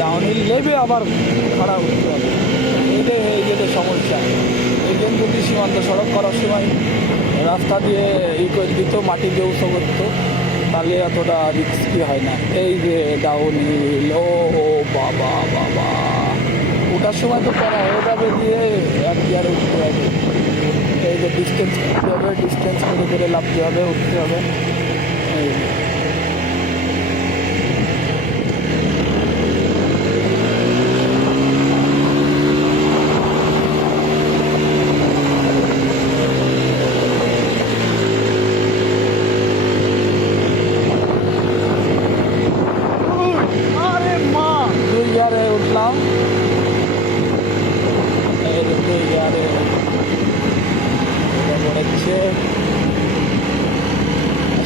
Downhill নেবে আবার খারাপ উঠতে হবে, এটাই হয়ে গেলে সমস্যা। এই জন্য যদি সীমান্ত সড়ক করার সময় রাস্তা দিয়ে করে দিত, মাটি দিয়ে উঁচু করতো, তাহলে এতটা রিস্কি হয় না। এই যে ডাউনহিল, ও বাবা বাবা, ওটার সময় তো করা হয়ে যাবে, দিয়ে এক গিয়ারে উঠতে হবে। এই যে ডিস্টেন্স করতে হবে, ডিস্টেন্স করে লাফতে হবে, উঠতে হবে। এই